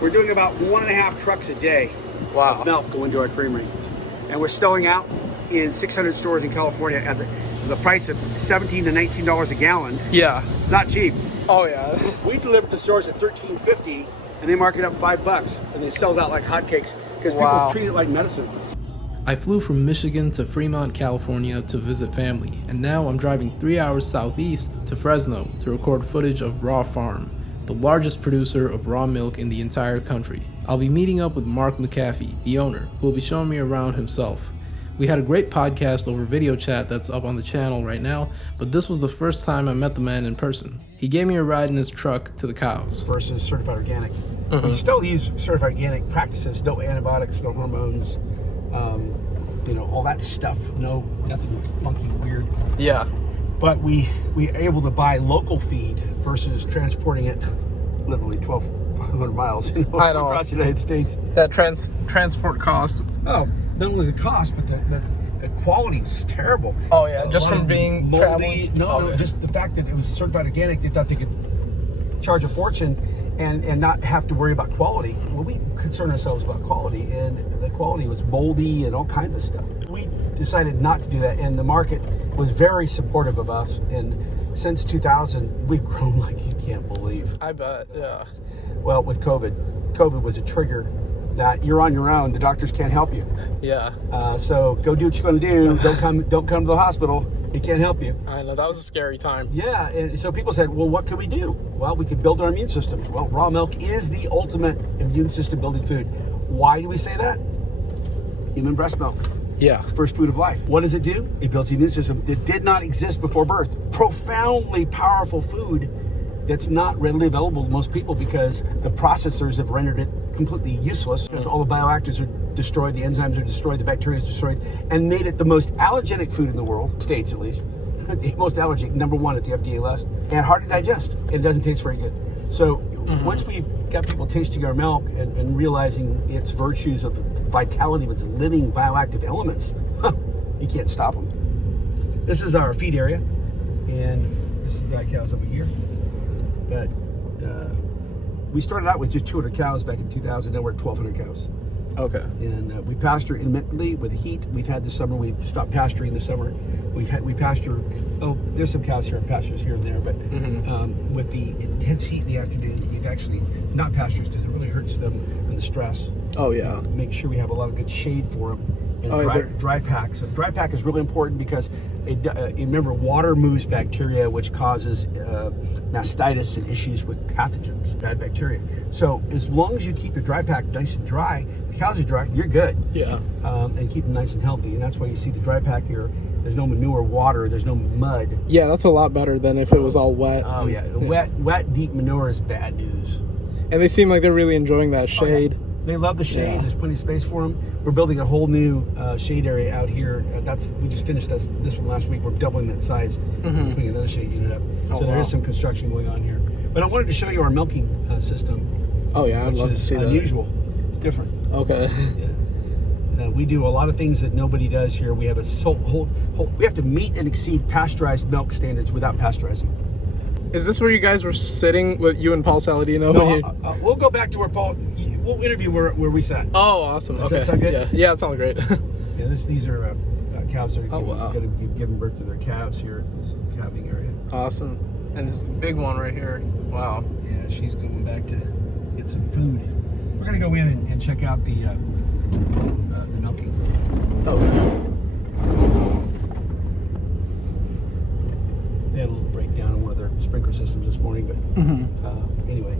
We're doing about 1.5 trucks a day Wow. of milk going to our creamery. And we're selling out in 600 stores in California at the price of $17 to $19 a gallon. Yeah. Not cheap. Oh yeah. We deliver to stores at $13.50 and they mark it up $5 and it sells out like hotcakes because people treat it like medicine. I flew from Michigan to Fremont, California to visit family, and now I'm driving 3 hours southeast to Fresno to record footage of Raw Farm, the largest producer of raw milk in the entire country. I'll be meeting up with Mark McAfee, the owner, who will be showing me around himself. We had a great podcast over video chat that's up on the channel right now, but this was the first time I met the man in person. He gave me a ride in his truck to the cows. Versus certified organic. We still use certified organic practices, no antibiotics, no hormones, all that stuff. Nothing funky, weird. Yeah. But we are able to buy local feed versus transporting it literally 1,200 miles I know. across the United States. That transport cost. Oh, not only the cost, but the quality was terrible. Oh yeah, just from being moldy. traveling? No, just the fact that it was certified organic, they thought they could charge a fortune and not have to worry about quality. Well, we concern ourselves about quality, and the quality was moldy and all kinds of stuff. We decided not to do that, and the market was very supportive of us. And since 2000, we've grown like you can't believe. I bet, yeah. Well, with COVID was a trigger that you're on your own. The doctors can't help you. Yeah. So go do what you're going to do. Don't come to the hospital. He can't help you. I know, that was a scary time. Yeah, and so people said, well, what can we do? Well, we could build our immune systems. Well, raw milk is the ultimate immune system building food. Why do we say that? Human breast milk. Yeah. First food of life. What does it do? It builds the immune system that did not exist before birth. Profoundly powerful food that's not readily available to most people because the processors have rendered it completely useless because all the bioactives are destroyed, the enzymes are destroyed, the bacteria is destroyed, and made it the most allergenic food in the world, states at least, the most allergic, #1 at the FDA list, and hard to digest, and it doesn't taste very good. So once we've got people tasting our milk and realizing its virtues of vitality of its living bioactive elements, you can't stop them. This is our feed area, and there's some dry cows over here. But we started out with just 200 cows back in 2000. Now we're at 1,200 cows. Okay. And we pasture intermittently with heat. We've had this summer. We've stopped pasturing this summer. We pasture. Oh, there's some cows here, pastures here and there. But with the intense heat in the afternoon, we've actually not pastures because it really hurts them and the stress. Oh yeah. Make sure we have a lot of good shade for them. And dry pack. So dry pack is really important because remember, water moves bacteria, which causes mastitis and issues with pathogens, bad bacteria. So as long as you keep your dry pack nice and dry, the cows are dry, you're good. Yeah. And keep them nice and healthy. And that's why you see the dry pack here. There's no manure, water. There's no mud. Yeah, that's a lot better than if it was all wet. Oh yeah, wet, deep manure is bad news. And they seem like they're really enjoying that shade. Oh, yeah. They love the shade. Yeah. There's plenty of space for them. We're building a whole new shade area out here. We just finished this one last week. We're doubling that size, putting another shade unit up. So there is some construction going on here. But I wanted to show you our milking system. Oh yeah, I'd love to see that. Unusual. It's different. Okay. Yeah. We do a lot of things that nobody does here. We have we have to meet and exceed pasteurized milk standards without pasteurizing. Is this where you guys were sitting with you and Paul Saladino? No, we'll go back to where Paul. We'll interview where we sat. Oh, awesome. Does that sound good? Yeah, it sounds great. Yeah, these are calves that are going to be giving birth to their calves here. This is the calving area. Awesome. And this big one right here. Wow. Yeah, she's going back to get some food. We're going to go in and check out the milking. Okay. They had a little breakdown in one of their sprinkler systems this morning, but anyway,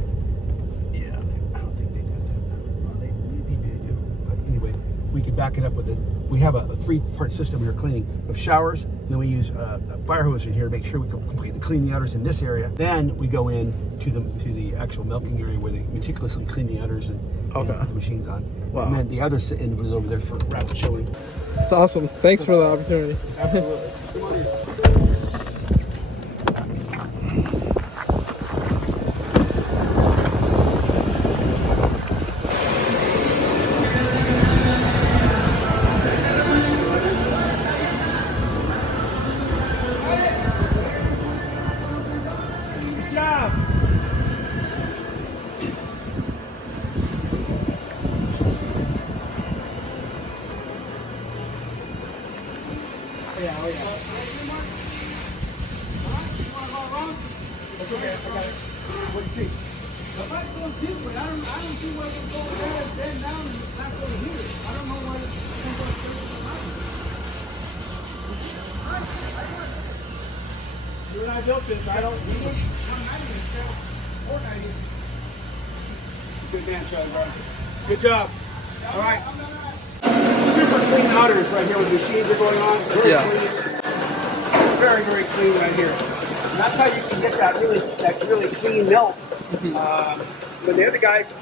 yeah, I don't think they did that. Well, they maybe they do, but anyway, we could back it up with we have a 3-part system here cleaning of showers, and then we use a fire hose in here to make sure we completely clean the udders in this area. Then we go in to the actual milking area where they meticulously clean the udders and put the machines on. Wow. And then the other end was over there for rapid showing. It's awesome. Thanks for the opportunity. Absolutely. Come on here. don't see where we're going there, then down and back over here. I don't know where you and I built this. I don't. We wouldn't come out of this Fortnite. Good man, Charlie. Bro. Good job. All right. Super clean outers right here with machines are going on. Very clean. Very, very clean right here. And that's how you can get that really clean milk. But the other guys,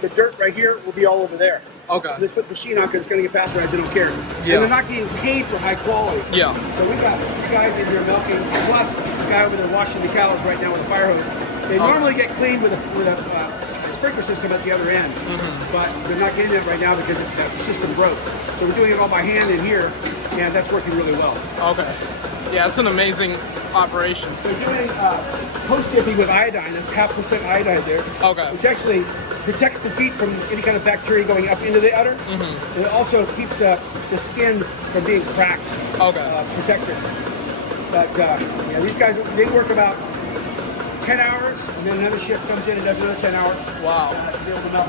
the dirt right here will be all over there. Okay. Just put the machine on because it's going to get pasteurized. They don't care. Yeah. And they're not getting paid for high quality. Yeah. So we got 3 guys in here milking, plus the guy over there washing the cows right now with a fire hose. They normally get cleaned with a sprinkler system at the other end, but they're not getting it right now because the system broke. So we're doing it all by hand in here, and that's working really well. Okay. Yeah, it's an amazing operation. They're doing post-dipping with iodine. That's 0.5% iodine there. Okay. Which actually protects the teeth from any kind of bacteria going up into the udder. And it also keeps the skin from being cracked. Okay. Protects it. But yeah, these guys, they work about 10 hours, and then another shift comes in and does another 10 hours. Wow. Build them up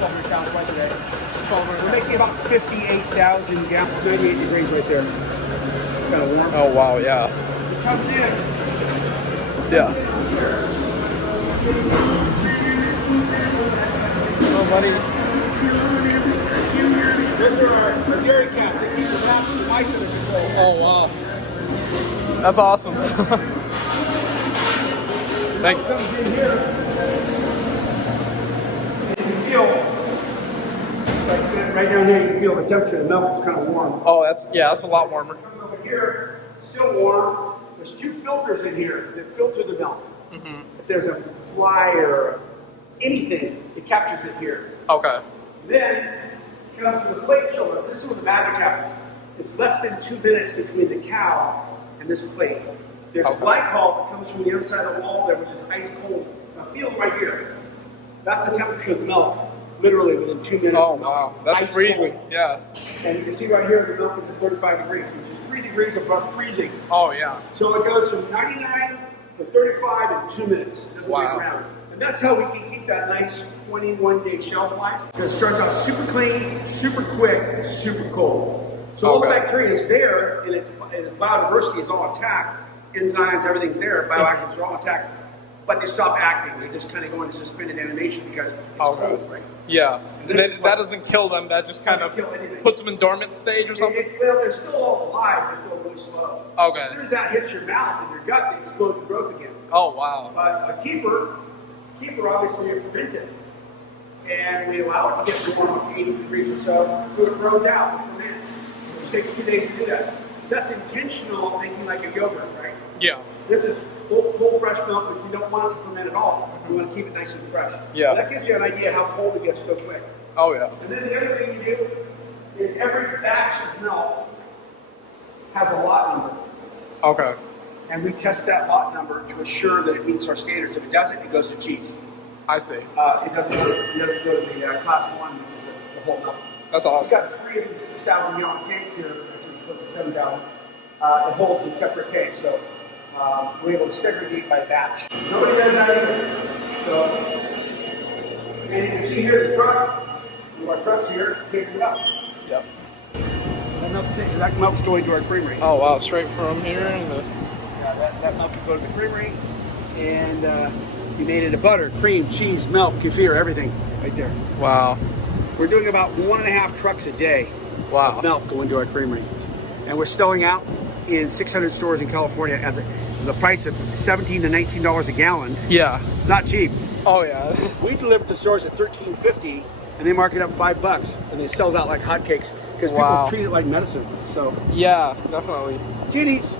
1,200 pounds twice a day. 1,200. We're making about 58,000 gallons, 38 degrees right there. Kind of warm. Oh wow, yeah. It comes in. Yeah. Oh, buddy. These are our dairy cats. They keep the rats and the mice under control. Oh wow. That's awesome. Thank you. Comes in here. And you can feel, like right down there, you can feel the temperature of the milk is kind of warm. Oh, that's a lot warmer. Over here, still warm. There's 2 filters in here that filter the milk. If there's a fly or anything, it captures it here. Okay. Then it comes to the plate chiller. This is where the magic happens. It's less than 2 minutes between the cow and this plate. There's a glycol that comes from the other side of the wall there, which is ice cold. Now feel it right here. That's the temperature of the milk, literally within 2 minutes. Oh wow, that's ice freezing. cold. Yeah. And you can see right here the milk is at 35 degrees, which is 3 degrees above freezing. Oh yeah. So it goes from 99 to 35 in 2 minutes. It doesn't wait around. And that's how we can keep that nice 21-day shelf life. Because it starts out super clean, super quick, super cold. So all the bacteria is there, and its biodiversity is all intact. Enzymes, everything's there. Bioactives are all intact. But they stop acting. They just kind of go into suspended animation because it's cold, right? Yeah. And that doesn't kill them. That just kind of puts them in dormant stage or something? Well, they're still all alive. They're still really slow. Okay. As soon as that hits your mouth and your gut, they explode the growth again. Oh, wow. But a keeper obviously is prevented. And we allow it to get warm up 80 degrees or so it grows out and ferments. It takes 2 days to do that. That's intentional, making like a yogurt, right? Yeah. This is full fresh milk, which we don't want it to ferment at all. We want to keep it nice and fresh. Yeah. So that gives you an idea how cold it gets so quick. Oh, yeah. And then the other thing you do is every batch of milk has a lot number. Okay. And we test that lot number to assure that it meets our standards. If it doesn't, it goes to cheese. I see. It doesn't go to the class 1, which is the whole milk. That's We've awesome. got 3 of these 6,000 gallon tanks here, actually close to 7,000. It holds in separate tanks, so we're able to segregate by batch. Nobody does that either. So, and you can see here the truck, one of our trucks here, picking it up. Yep. That milk's going to our creamery. Oh, wow. Straight from here. That milk will go to the creamery, and you made it a butter, cream, cheese, milk, kefir, everything right there. Wow. We're doing about 1.5 trucks a day of milk going to our creamery. And we're selling out in 600 stores in California at the price of $17 to $19 a gallon. Yeah. Not cheap. Oh, yeah. We deliver to stores at $13.50, and they mark it up $5, and it sells out like hotcakes because people treat it like medicine. So yeah, definitely. kitties.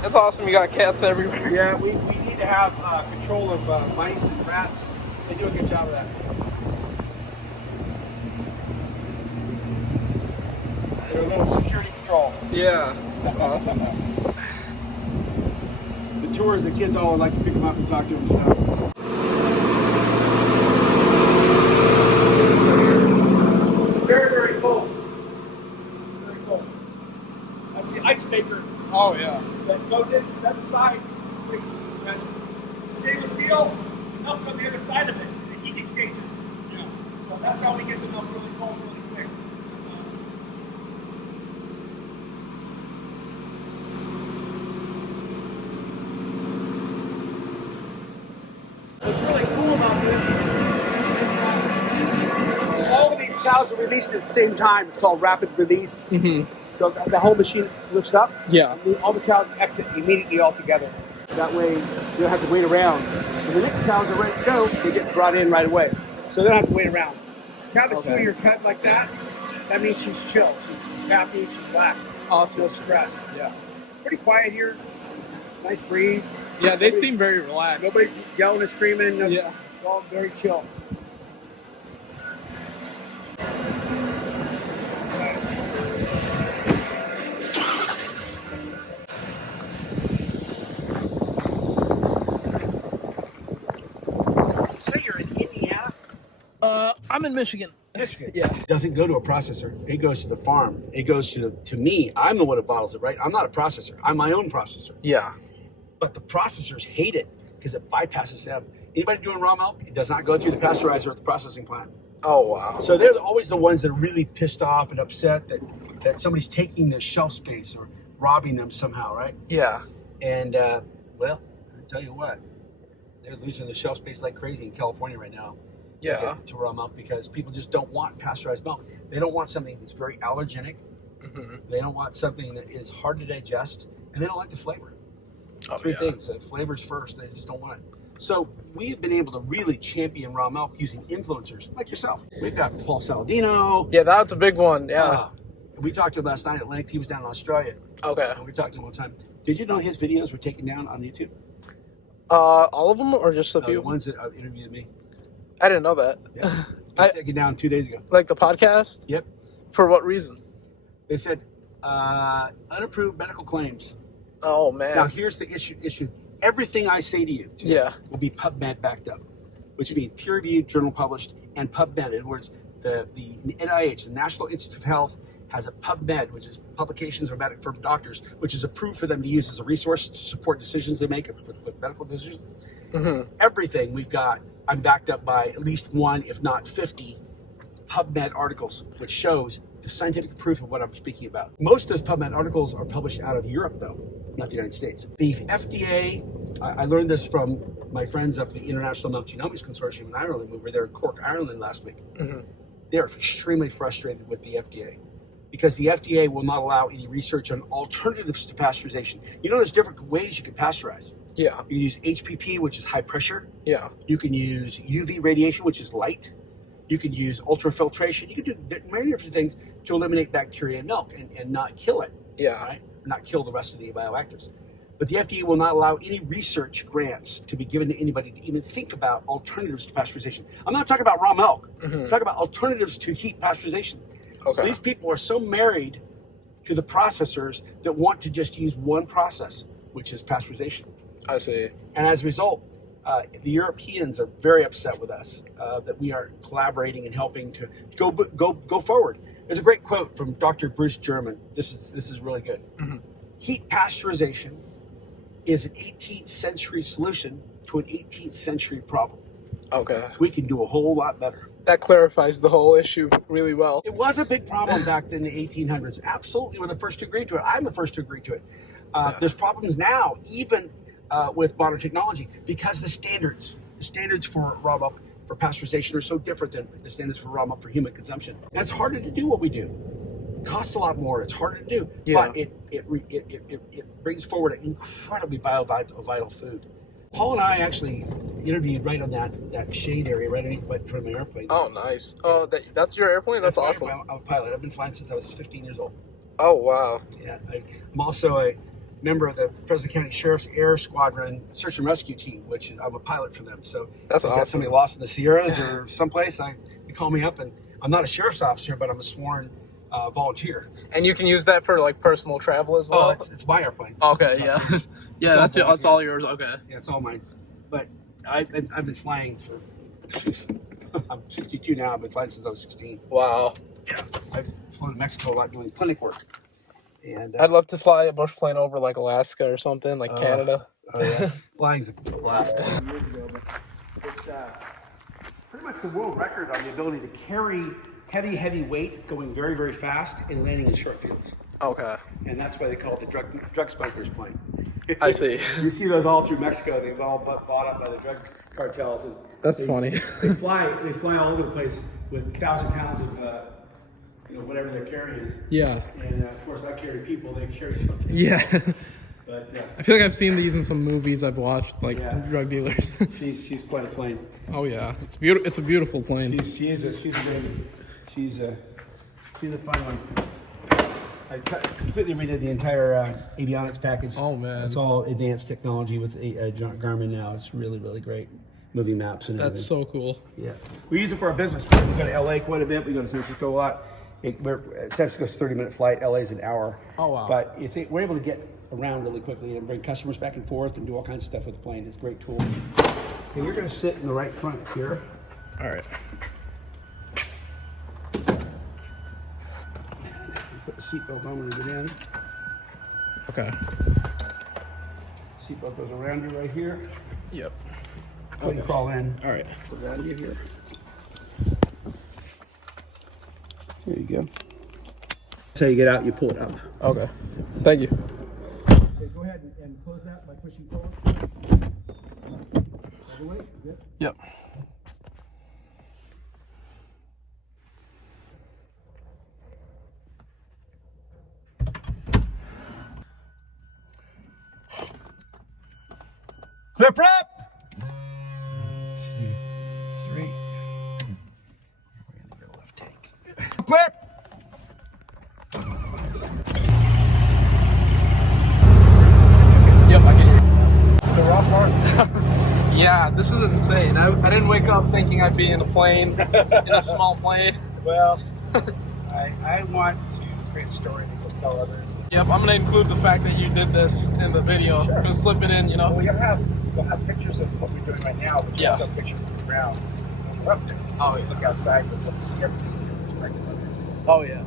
That's awesome. You got cats everywhere. Yeah, we need to have control of mice and rats. They do a good job of that. They're a little security control. Yeah, that's awesome. The tours, the kids all like to pick them up and talk to them and stuff. Very, very cold. Very cold. That's the ice maker. Oh, yeah. That goes in the other side. Stainless steel, helps on the other side of it. cows are released at the same time. It's called rapid release. Mm-hmm. So the whole machine lifts up. Yeah. And all the cows exit immediately all together. That way, you don't have to wait around. When the next cows are ready to go, they get brought in right away. So they don't have to wait around. Cow that's doing your cut like that means she's chill. She's happy, she's relaxed. Awesome. No stress. Yeah. Pretty quiet here. Nice breeze. Yeah, they seem very relaxed. Nobody's yelling and screaming. No, Yeah. It's all very chill. Say you're in Indiana? I'm in Michigan. Michigan. Yeah. It doesn't go to a processor. It goes to the farm. It goes to me. I'm the one who bottles it, right? I'm not a processor. I'm my own processor. Yeah. But the processors hate it because it bypasses them. Anybody doing raw milk, it does not go through the pasteurizer at the processing plant. Oh, wow. So they're always the ones that are really pissed off and upset that somebody's taking their shelf space or robbing them somehow, right? Yeah. And, well, I tell you what, they're losing their shelf space like crazy in California right now. Yeah. To raw milk because people just don't want pasteurized milk. They don't want something that's very allergenic. Mm-hmm. They don't want something that is hard to digest, and they don't like the flavor. Oh, Three yeah. things. Flavors first. They just don't want it. So we've been able to really champion raw milk using influencers like yourself. We've got Paul Saladino. Yeah, that's a big one. Yeah. We talked to him last night at length. He was down in Australia. Okay. And we talked to him one time. Did you know his videos were taken down on YouTube? All of them or just a The few? ones that interviewed me. I didn't know that. Yeah. They were taken down 2 days ago. Like the podcast? Yep. For what reason? They said unapproved medical claims. Oh, man. Now here's the issue. Everything I say to you today Yeah. will be PubMed backed up, which means peer-reviewed, journal published, and PubMed. In other words, the NIH, the National Institute of Health, has a PubMed, which is publications for doctors, which is approved for them to use as a resource to support decisions they make with medical decisions. Mm-hmm. Everything we've got, I'm backed up by at least one, if not 50, PubMed articles, which shows the scientific proof of what I'm speaking about. Most of those PubMed articles are published out of Europe, though, not the United States. The FDA, I learned this from my friends up at the International Milk Genomics Consortium in Ireland. We were there in Cork, Ireland last week. Mm-hmm. They're extremely frustrated with the FDA because the FDA will not allow any research on alternatives to pasteurization. You know, there's different ways you can pasteurize. Yeah. You can use HPP, which is high pressure. Yeah. You can use UV radiation, which is light. You can use ultrafiltration. You can do many different things to eliminate bacteria in milk and not kill it. Yeah. Right? Not kill the rest of the bioactives. But the FDA will not allow any research grants to be given to anybody to even think about alternatives to pasteurization. I'm not talking about raw milk. Mm-hmm. I'm talking about alternatives to heat pasteurization. Okay. So these people are so married to the processors that want to just use one process, which is pasteurization. I see. And as a result, the Europeans are very upset with us that we are collaborating and helping to go forward. There's a great quote from Dr. Bruce German. This is really good. Mm-hmm. Heat pasteurization is an 18th century solution to an 18th century problem. Okay. We can do a whole lot better. That clarifies the whole issue really well. It was a big problem back in the 1800s. Absolutely, we're the first to agree to it. I'm the first to agree to it. There's problems now, even with modern technology, because the standards for raw milk for pasteurization are so different than the standards for raw milk for human consumption. And it's harder to do what we do. It costs a lot more. It's harder to do, Yeah. but it brings forward an incredibly vital food. Paul and I actually interviewed right on that shade area, right underneath from an airplane. Oh, nice. Oh, that's your airplane? That's awesome. I'm a pilot. I've been flying since I was 15 years old. Oh, wow. Yeah, I'm also a member of the Fresno County Sheriff's Air Squadron Search and Rescue Team, which I'm a pilot for them. So That's if awesome. got somebody lost in the Sierras or someplace, they call me up, and I'm not a sheriff's officer, but I'm a sworn volunteer. And you can use that for like personal travel as well? Oh, it's my airplane. Okay, It's yeah. not yours. Yeah, It's that's all yours. Okay. Yeah, it's all mine. But I've been flying for. I'm 62 now. I've been flying since I was 16. Wow. Yeah, I've flown to Mexico a lot doing clinic work. And I'd love to fly a bush plane over like Alaska or something, like Canada. Oh yeah, flying's a blast. Years ago, but it's pretty much the world record on the ability to carry heavy weight going very, very fast and landing in short fields. Okay. And that's why they call it the drug smugglers plane. I see. You see those all through Mexico. They've all bought up by the drug cartels. And That's funny. They fly all over the place with 1,000 pounds of whatever they're carrying. Yeah. And of course, I carry people. They carry something. Yeah. But I feel like I've seen these in some movies I've watched, like Yeah. drug dealers. she's quite a plane. Oh yeah, it's beautiful. It's a beautiful plane. She's a fun one. I completely redid the entire avionics package. Oh man, It's all advanced technology with Garmin now. It's really, really great. Moving maps and everything. that's so cool. Yeah, we use it for our business. We go to LA quite a bit. We go to San Francisco a lot. San Francisco's a 30-minute flight. LA's an hour. Oh wow. But we're able to get around really quickly and bring customers back and forth and do all kinds of stuff with the plane. It's a great tool. And you're going to sit in the right front here. All right. Put the seatbelt on when you get in. Okay. Seatbelt goes around you right here. Yep. So you crawl in. All right. Around you here. There you go. That's how you get out. You pull it up. Okay. Thank you. Okay, go ahead and close that by pushing forward. All the way. Good. Yep. Clip wrap. 1, 2, 3. We're gonna go left tank. Clip. Yep, I can hear The raw part. you. Yeah, this is insane. I didn't wake up thinking I'd be in a plane, in a small plane. Well, I want to create a story that will tell others. Yep, I'm gonna include the fact that you did this in the video. Sure. I'm gonna slip it in, you know. Well, we'll have pictures of what we're doing right now, but Yeah. also pictures of the ground. When we're up there. Oh, yeah. Look outside, you'll see everything in perspective of it. Oh yeah.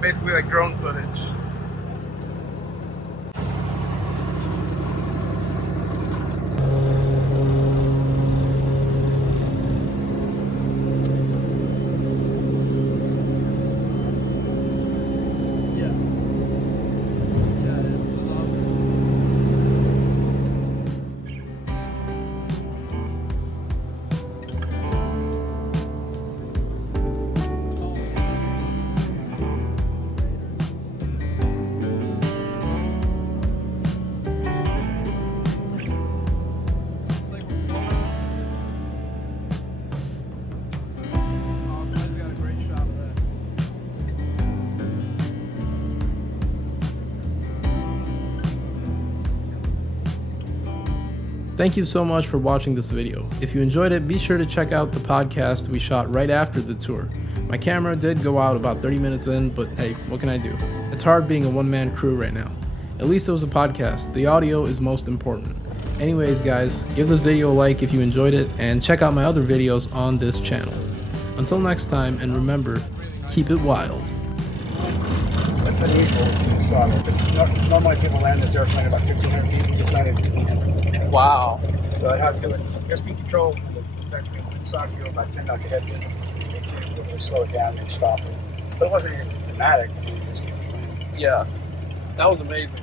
Basically like drone footage. Yeah. Yeah, it's awesome. Thank you so much for watching this video. If you enjoyed it, be sure to check out the podcast we shot right after the tour. My camera did go out about 30 minutes in, but hey, what can I do? It's hard being a one-man crew right now. At least it was a podcast. The audio is most important. Anyways, guys, give this video a like if you enjoyed it, and check out my other videos on this channel. Until next time, and remember, keep it wild. That's unusual to Saadat. Normally people land this airplane about 1,500 feet. We just landed 1,500 feet. Wow. So I have to do it. Airspeed control. In fact, we went soft fuel about 10 knots ahead. We slow it down and stop it. But it wasn't anything dramatic. We just kept going. Yeah. That was amazing.